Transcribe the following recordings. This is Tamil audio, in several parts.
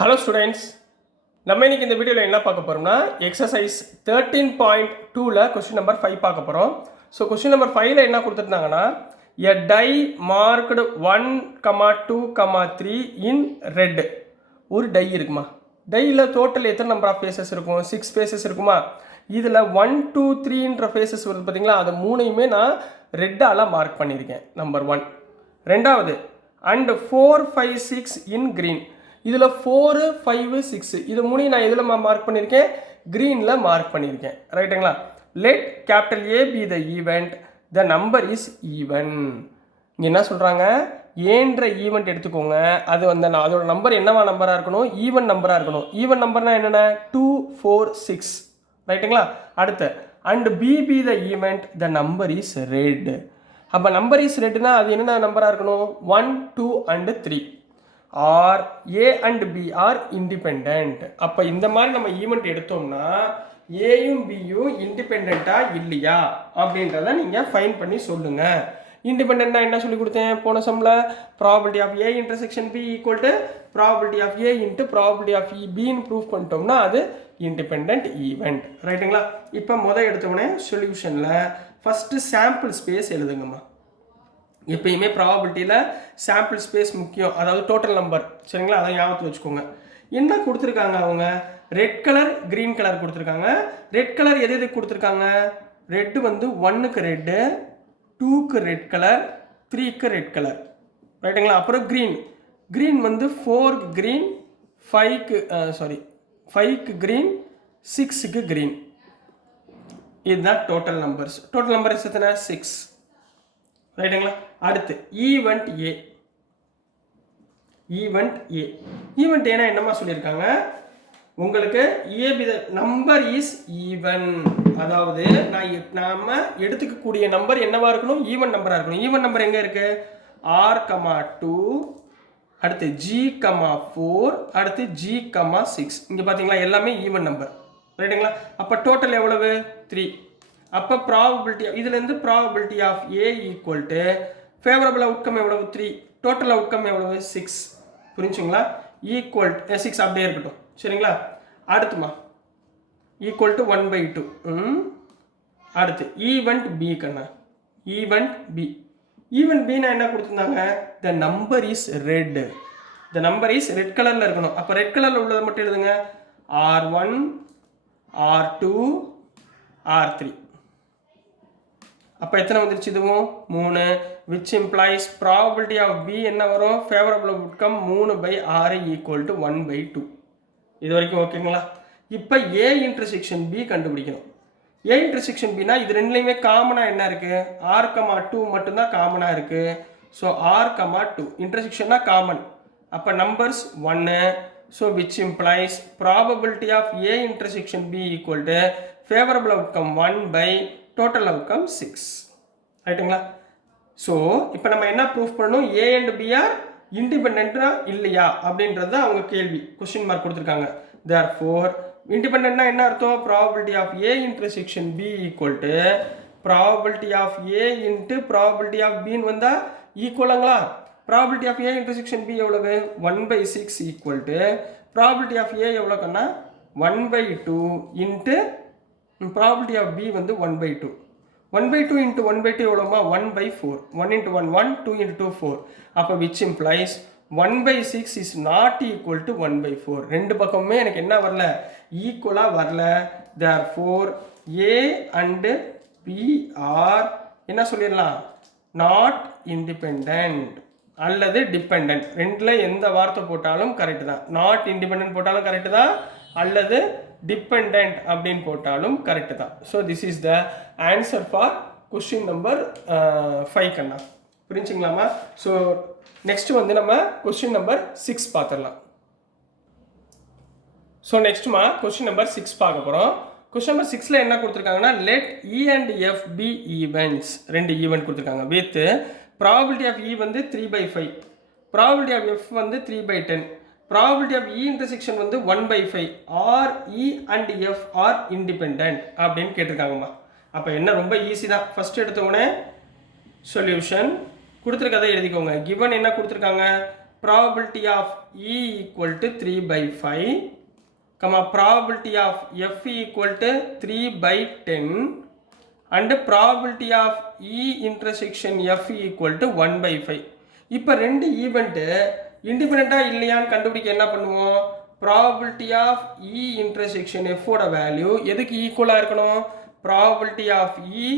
ஹலோ ஸ்டூடெண்ட்ஸ், நம்ம இன்னைக்கு இந்த வீடியோவில் என்ன பார்க்க போகிறோம்னா எக்ஸசைஸ் 13.2ல் கொஸ்டின் நம்பர் 5 பார்க்க போகிறோம். ஸோ கொஸ்டின் நம்பர் 5ல் என்ன கொடுத்துருந்தாங்கன்னா எ டை மார்க்டு 1,2,3 இன் ரெட். ஒரு டை இருக்குமா? டையில் டோட்டல் எத்தனை நம்பர் ஆஃப் ஃபேஸஸ் இருக்கும்? 6 ஃபேஸஸ் இருக்குமா? இதில் 1, 2, 3ன்ற ஃபேஸஸ் வருது பார்த்தீங்களா? அது மூணையுமே நான் ரெட்டால் மார்க் பண்ணியிருக்கேன். நம்பர் 1. ரெண்டாவது அண்ட் 4, 5, 6 இன் க்ரீன். இதில் 4, 5, 6 இது மூணையும் நான் எதில் மார்க் பண்ணியிருக்கேன்? க்ரீனில் மார்க் பண்ணியிருக்கேன். ரைட்டுங்களா? Let capital A B the event, the number is even. இங்கே என்ன சொல்கிறாங்க? ஏன்ற ஈவெண்ட் எடுத்துக்கோங்க. அது வந்து அதோட நம்பர் என்னவா நம்பராக இருக்கணும்? ஈவன் நம்பராக இருக்கணும். ஈவன் நம்பர்னா என்னென்ன? 2, 4, 6. ரைட்டுங்களா? அடுத்து and B be the event, the number is red. அப்போ நம்பர் இஸ் ரெட்னா அது என்னென்ன நம்பராக இருக்கணும்? 1, 2 and 3. Are A and B are independent. அப்போ இந்த மாதிரி நம்ம ஈவெண்ட் எடுத்தோம்னா ஏயும் பியும் இண்டிபெண்ட்டாக இல்லையா அப்படின்றத நீங்கள் ஃபைன் பண்ணி சொல்லுங்கள். இண்டிபெண்ட்டாக என்ன சொல்லி கொடுத்தேன் போன சம்மில்? Probability of A intersection B equal to probability of A into probability of பின்னு ப்ரூவ் பண்ணிட்டோம்னா அது இண்டிபெண்ட் ஈவெண்ட். ரைட்டுங்களா? இப்போ எடுத்தோடனே சொல்யூஷனில் ஃபஸ்ட்டு சாம்பிள் ஸ்பேஸ் எழுதுங்கம்மா. எப்பயுமே ப்ராபபிலிட்டியில் சாம்பிள் ஸ்பேஸ் முக்கியம், அதாவது டோட்டல் நம்பர். சரிங்களா? அதை ஞாபகத்தில் வச்சுக்கோங்க. என்ன கொடுத்துருக்காங்க அவங்க? ரெட் கலர், க்ரீன் கலர் கொடுத்துருக்காங்க. ரெட் கலர் எது எதுக்கு கொடுத்துருக்காங்க? ரெட்டு வந்து 1க்கு ரெட்டு, 2க்கு ரெட் கலர், 3க்கு ரெட் கலர். ரைட்டுங்களா? அப்புறம் க்ரீன். க்ரீன் வந்து 4க்கு க்ரீன், 5க்கு க்ரீன், 6க்கு க்ரீன். இதுதான் டோட்டல் நம்பர்ஸ். டோட்டல் நம்பர்ஸ் எத்தனை? 6. ரைட்டுங்களா? அடுத்து event A. Event A. Event ஏன்னா என்னமா சொல்லியிருக்காங்க உங்களுக்கு? A B number is even. அதாவது நாம எடுத்துக்கக்கூடிய நம்பர் என்னவா இருக்கணும்? ஈவன் நம்பரா இருக்கணும். ஈவன் நம்பர் எங்க இருக்கு? R,2, அடுத்து G,4, அடுத்து G,6. இங்க பாத்தீங்களா? எல்லாமே ஈவன் நம்பர். ரைட்டுங்களா? அப்ப டோட்டல் எவ்வளவு? 3. அப்போ ப்ராபபிலிட்டி இதுலேருந்து probability of A equal to favourable outcome எவ்வளவு? 3. டோட்டல் அவுட்கம் எவ்வளவு? 6. புரிஞ்சுங்களா? ஈக்குவல் 6 அப்படியே இருக்கட்டும். சரிங்களா? அடுத்துமா ஈக்குவல் டு 1/2. அடுத்து ஈவெண்ட் பி கண்ணா. Event B. ஈவெண்ட் பின்னா என்ன கொடுத்துருந்தாங்க? The number is red. The number is red கலரில் இருக்கணும். அப்போ ரெட் கலரில் உள்ளதை மட்டும் எழுதுங்க. R1, R2, R3. அப்போ எத்தனை வந்துருச்சு? இதுவும் 3. Which implies probability of B என்ன வரும்? Favourable outcome 3/6 equal to 1/2. இது வரைக்கும் ஓகேங்களா? இப்போ ஏ இன்டர்செக்ஷன் பி கண்டுபிடிக்கணும். ஏ இன்டர்செக்ஷன் பின்னா இது ரெண்டுலையுமே காமனாக என்ன இருக்குது? R,2 மட்டும்தான் காமனாக இருக்குது. ஸோ R,2 இன்டர்செக்ஷன்னா காமன். அப்போ numbers 1. So which implies probability of A intersection B equal to favourable outcome 1 total outcome 6. ரைட்டுங்களா? ஸோ இப்போ நம்ம என்ன ப்ரூஃப் பண்ணணும்? ஏ அண்ட் பி ஆர் இண்டிபெண்டா இல்லையா அப்படின்றது அவங்க கேள்வி. கொஸ்டின் மார்க் கொடுத்துருக்காங்க. தேர்ஃபோர் இண்டிபெண்டா என்ன அர்த்தம்? Probability of A intersection B equal to probability of A into probability of பின்னு வந்தால் ஈக்குவலாங்களா? Probability of A intersection B எவ்வளவு? 1/6 equal to probability of A எவ்வளோக்கன்னா 1/2 இன்ட்டு ப்ராபபிலிட்டி ஆஃப் பி வந்து 1/2. 1/2 இன்ட்டு 1/2 எவ்வளோமா? 1/4. 1 into 1 1, 2 into 2 4. அப்போ which implies 1/6 is not equal to 1/4. ரெண்டு பக்கமுமே எனக்கு என்ன வரல? ஈக்குவலாக வரல. Therefore A and B are என்ன சொல்லிடலாம்? நாட் இண்டிபெண்ட் அல்லது டிபெண்ட். ரெண்டில் எந்த வார்த்தை போட்டாலும் கரெக்டு தான். நாட் இண்டிபெண்ட் போட்டாலும் கரெக்டு தான், அல்லது டிபெண்ட் அப்படின்னு போட்டாலும் கரெக்டு தான். So this is the answer for question number 5 கண்ணா. புரிஞ்சுங்களாமா? ஸோ நெக்ஸ்ட் வந்து நம்ம கொஸ்டின் நம்பர் 6 பார்த்துடலாம். ஸோ நெக்ஸ்ட்மா கொஸ்டின் நம்பர் 6 பார்க்க போகிறோம். கொஸ்டின் நம்பர் 6ல் என்ன கொடுத்துருக்காங்கன்னா let E and F be events. 2 event கொடுத்துருக்காங்க. வித் ப்ராபபிலிட்டி ஆஃப் இ வந்து 3/5, ப்ராபபிலிட்டி ஆஃப் எஃப் வந்து 3/10, ப்ராபபிலிட்டி ஆஃப் இ இன்டர்செக்ஷன் வந்து 1/5. Are E and F are independent அப்படின்னு கேட்டிருக்காங்கம்மா. அப்போ என்ன? ரொம்ப ஈஸி தான். ஃபஸ்ட் எடுத்தோடனே சொல்யூஷன் கொடுத்துருக்கதை எழுதிக்கோங்க. கிவன் என்ன கொடுத்துருக்காங்க? probability of E equal to 3 by 5, probability of F equal to 3 by 10, and probability of E intersection F equal to 1 by 5. இப்போ ரெண்டு ஈவெண்ட்டு இண்டிபெண்ட்டாக இல்லையான்னு கண்டுபிடிக்க என்ன பண்ணுவோம்? probability of E intersection F ஓட வேல்யூ எதுக்கு ஈக்குவலாக இருக்கணும்? probability of E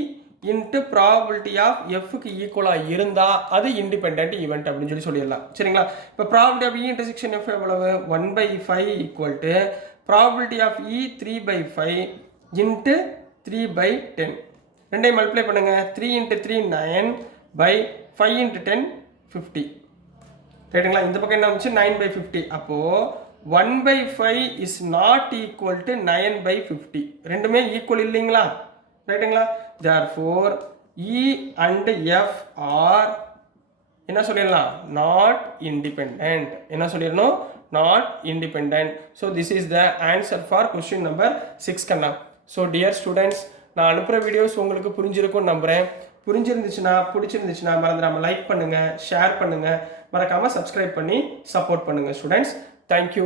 into probability of Fக்கு ஈக்குவலாக இருந்தால் அது இண்டிபெண்ட் ஈவெண்ட் அப்படின்னு சொல்லிடலாம். சரிங்களா? இப்போ probability of E intersection F எவ்வளவு? 1 by 5 equal to probability of E 3 by 5 into 3 by 10. ரெண்டையும் மல்டிப்ளை பண்ணுங்க. 3 into 3 9 by 5 into 10 50. ரைட்டுங்களா? இந்த பக்கம் என்ன வந்துச்சு? 9 by 50. அப்போது 1 by 5 is not equal to 9 by 50. ரெண்டுமே ஈக்குவல் இல்லைங்களா? ரைட்டுங்களா? therefore E and F are என்ன சொல்லிடலாம்? Not independent. என்ன சொல்லிடணும்? Not independent. So this is the answer for question number 6 கண்ணா. ஸோ டியர் ஸ்டூடெண்ட்ஸ், நான் அனுப்புகிற வீடியோஸ் உங்களுக்கு புரிஞ்சிருக்கும்னு நம்புகிறேன். பிடிச்சிருந்துச்சுன்னா மறந்துடாமல் லைக் பண்ணுங்கள், ஷேர் பண்ணுங்கள், மறக்காமல் சப்ஸ்கிரைப் பண்ணி சப்போர்ட் பண்ணுங்கள் ஸ்டூடெண்ட்ஸ். தேங்க்யூ.